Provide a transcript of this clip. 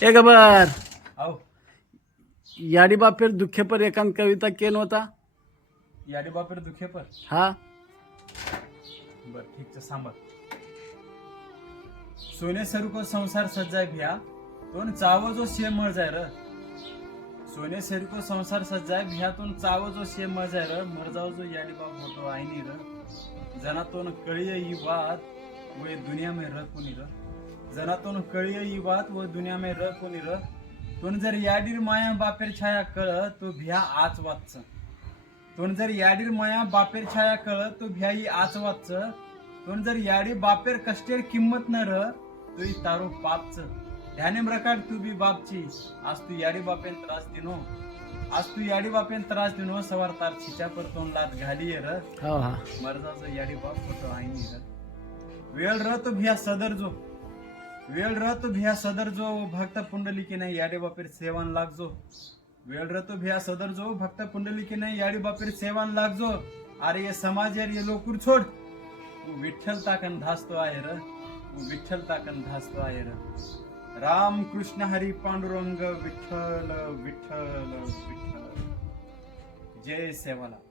ए गबर आओ याडी बापेर दुखे पर एकांत कविता केन होता याडी बापर दुखे पर हा बर ठीक से सांबर सोने सरू को संसार सज्जाय भिया तोन चावो जो शे मर जाय र सोने सरू को संसार सज्जाय भिया तोन चावो जो शे मर जाय र मर जाओ जो याडी बाप होतो आईनी र जना तोन कळिय ई बात वो दुनिया में रह कोनी र जना तोन कळिय ई बात वो दुनिया में रह कोनी र तोन जर याडीर माया बापेर छाया कळ तो भिया आज वाच तोन जर याडीर माया बापेर छाया कळ तो भियाई आज वाच तोन जर याडी बापेर कष्टेर किंमत न रह तो ई तारो पापच ध्यानेम रकाड तू बी बापची आज तू याडी बापेन त्रास दिनो आज तू याडी बापेन त्रास दिनो सवार तार छिचा पर तोन लात घाली र हा हा मरजाचं याडी बाप फोटो आईनी र वेळ र तो भिया सदर जो वेळ र तो भिया सदर जो भक्त पुंडलिकी नाही याडी बापेर सेवान लागजो वेळ र तो भिया सदर जो भक्त पुंडलिकी नाही याडी बापेर सेवान लागजो अरे ये समाज यार ये लोकुर छोड विठ्ठल ताकन धासतो आहे र विठ्ठल ताकन धासतो आहे र राम कृष्ण हरी पांडुरंग विठ्ठल विठ्ठल विठ्ठल जय सेवाला